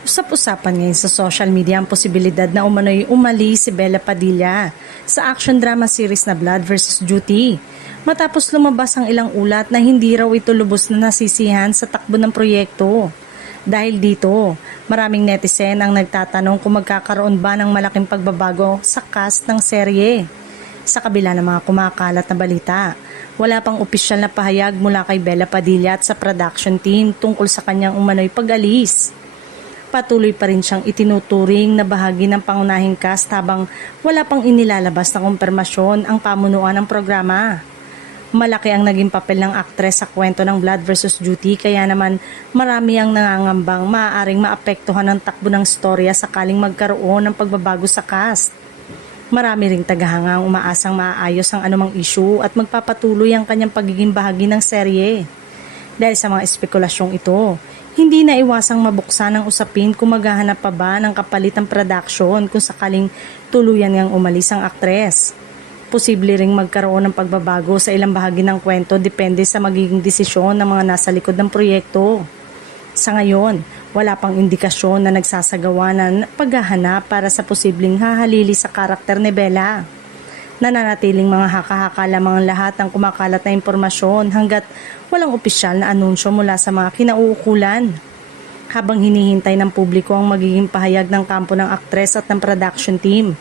Usap-usapan ngayon sa social media ang posibilidad na umano'y umalis si Bella Padilla sa action drama series na Blood vs. Duty. Matapos lumabas ang ilang ulat na hindi raw ito lubos na nasisihan sa takbo ng proyekto. Dahil dito, maraming netizen ang nagtatanong kung magkakaroon ba ng malaking pagbabago sa cast ng serye. Sa kabila ng mga kumakalat na balita, wala pang opisyal na pahayag mula kay Bella Padilla at sa production team tungkol sa kanyang umano'y pag-alis. Patuloy pa rin siyang itinuturing na bahagi ng pangunahing cast habang wala pang inilalabas na kumpirmasyon ang pamunuan ng programa. Malaki ang naging papel ng aktres sa kwento ng Blood vs. Duty kaya naman marami ang nangangambang maaaring maapektuhan ang takbo ng storya sakaling magkaroon ng pagbabago sa cast. Marami ring tagahangang umaasang maaayos ang anumang issue at magpapatuloy ang kanyang pagiging bahagi ng serye. Dahil sa mga espekulasyong ito, hindi na iwasang mabuksan ang usapin kung maghahanap pa ba ng kapalitang production kung sakaling tuluyan ngang umalis ang aktres. Posible ring magkaroon ng pagbabago sa ilang bahagi ng kwento depende sa magiging desisyon ng mga nasa likod ng proyekto. Sa ngayon, wala pang indikasyon na nagsasagawa ng paghahanap para sa posibleng hahalili sa karakter ni Bella. Nananatiling mga haka-haka lamang ang lahat ng kumakalat na impormasyon hanggat walang opisyal na anunsyo mula sa mga kinauukulan. Habang hinihintay ng publiko ang magiging pahayag ng kampo ng aktres at ng production team,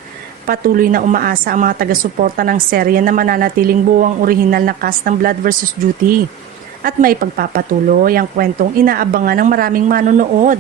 patuloy na umaasa ang mga taga-suporta ng serye na mananatiling buo ang orihinal na cast ng Blood vs. Duty at may pagpapatuloy ang kwentong inaabangan ng maraming manonood.